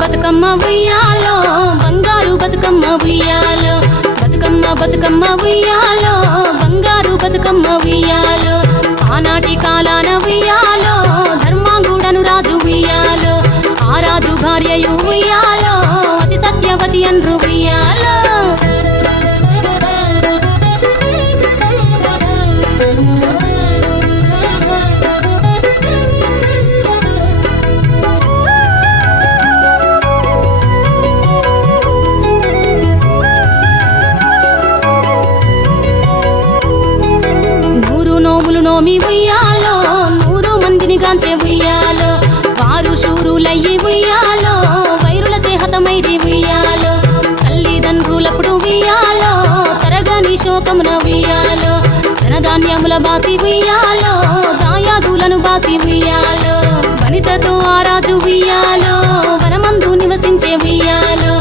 బతుకమ్మ ఉయ్యాలో బంగారు బతుకమ్మ ఉయ్యాలో బతుకమ్మ బతుకమ్మ ఉయ్యాలో బంగారు బతుకమ్మ ఉయ్యాలో ఆనాటి కాలాన ఉయ్యాలో ధర్మాంగుడను రాజు ఉయ్యాలో ఆ రాజు భార్యయు ఉయ్యాలో అతి సత్యవతి అన్రు ఉయ్యాలో నోమి ఉయ్యాలో 100 మందిని గాంచే ఉయ్యాలో వారు శూరులయ్యి ఉయ్యాలో వైరుల చేహతమైరి ఉయ్యాలో తల్లిదండ్రులప్పుడు ఉయ్యాలో తరగని శోకమున ఉయ్యాలో ధనధాన్యముల బాసి ఉయ్యాలో దాయాదులను బాసి ఉయ్యాలో వనితతో ఆ రాజు ఉయ్యాలో వనమందు నివసించే ఉయ్యాలో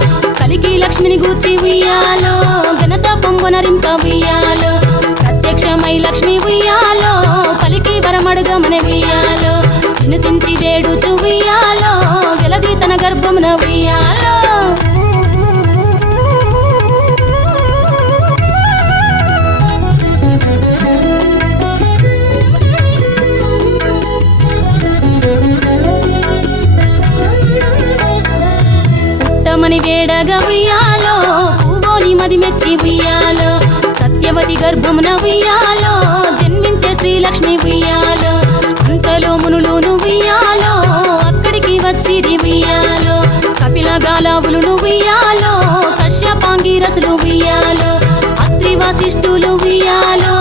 కలికి లక్ష్మిని గూర్చి ఉయ్యాలో ఘనత పొంగునరింప ఉయ్యాలో ప్రత్యక్షమై లక్ష్మి ఉయ్యాలో పలికి వరమడుగమని ఉయ్యాలో వినుతించి వేడుచు ఉయ్యాలో జలది తన గర్భమున ఉయ్యాలో పుట్టమని వేడగా ఉయ్యాలో పూవోని మది మెచ్చి ఉయ్యాలో సత్యవతి గర్భమున ఉయ్యాలో జన్మించే శ్రీలక్ష్మి ఉయ్యాలో అంతలో మునులును ఉయ్యాలో అక్కడికి వచ్చిరి ఉయ్యాలో కపిల గాలావులును ఉయ్యాలో కశ్యపాంగిరసులు ఉయ్యాలో అత్రి వశిష్ఠులు ఉయ్యాలో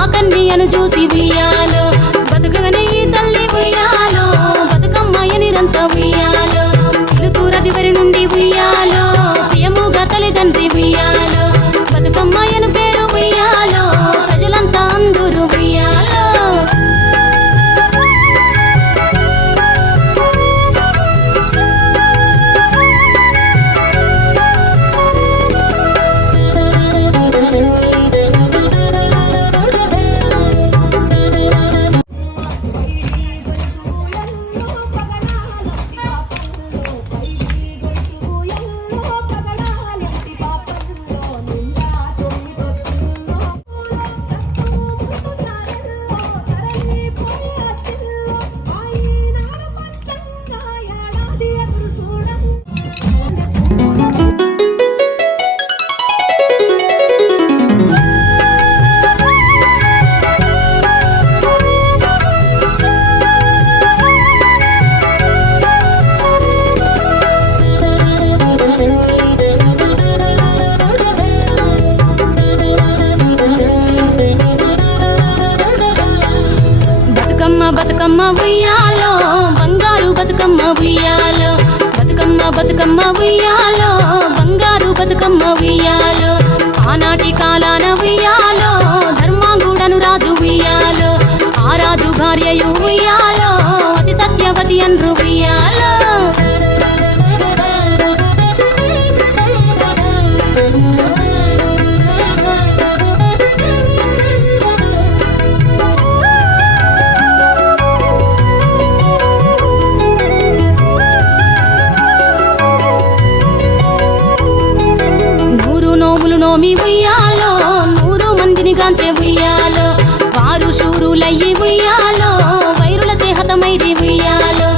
ఆ కన్యను చూసి ఉయ్యాలో బతుకగనే ఈ తల్లి ఉయ్యాలో బతుకమ్మయ్య నిరంత ఉయ్యాలో ఇలుతూరదివరి నుండి ఉయ్యాలో ప్రియముగా తల్లిదండ్రి ఉయ్యాలో బతుకమ్మయ్యను పేరు ఉయ్యాలో ప్రజలంతా అందరూ ఉయ్యాలో బతుకమ్మ ఉయ్యాలో బంగారు బతుకమ్మ ఉయ్యాలో బతుకమ్మ బతుకమ్మ ఉయ్యాలో బంగారు బతుకమ్మ ఉయ్యాలో ఆనాటి కాలాన ఉయ్యాలో ధర్మాంగుడను రాజు ఉయ్యాలో ఆ రాజు భార్యయు ఉయ్యాలో అతి సత్యవతి అన్రు ఉయ్యాలో నోమి ఉయ్యాలో 100 మందిని గాంచే ఉయ్యాలో వారు శూరులయ్యి ఉయ్యాలో వైరుల చేహతమైరి ఉయ్యాలో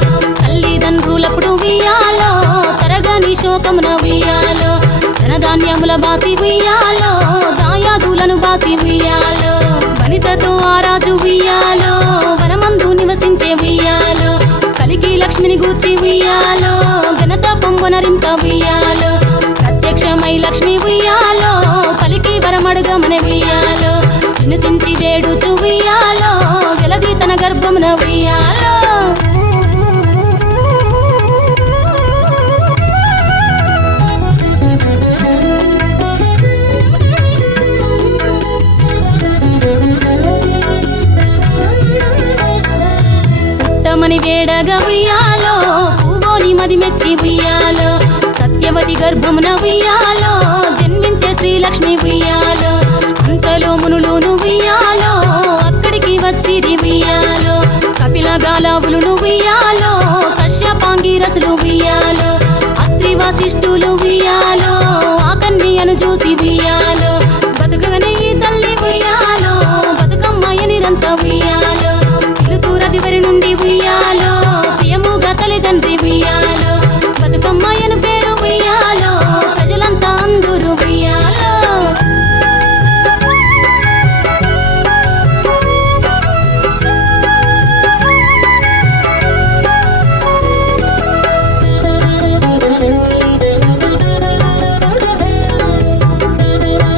తల్లిదండ్రులప్పుడు ఉయ్యాలో తరగని శోకమున ఉయ్యాలో ధనధాన్యముల బాసి ఉయ్యాలో దాయాదులను బాసి ఉయ్యాలో వనితతో ఆ రాజు ఉయ్యాలో వనమందు నివసించే ఉయ్యాలో కలికి లక్ష్మిని గూర్చి ఉయ్యాలో ఘనత పొంగునరింప ఉయ్యాలో ప్రత్యక్షమై లక్ష్మి ఉయ్యాలో పలికి వరమడుగమని ఉయ్యాలో వినుతించి వేడుచు ఉయ్యాలో జలది తన గర్భమున ఉయ్యాలో పుట్టమని వేడగా ఉయ్యాలో పూవోని మది మెచ్చి ఉయ్యాలో సత్యవతి గర్భమున ఉయ్యాలో జన్మించే శ్రీలక్ష్మి ఉయ్యాలో అంతలో మునులును ఉయ్యాలో అక్కడికి వచ్చిరి ఉయ్యాలో కపిల గాలావులును ఉయ్యాలో కశ్యపాంగిరసులు ఉయ్యాలో వాసిష్ఠులు ఉయ్యాలో ఆ కన్యను చూసి ఉయ్యాలో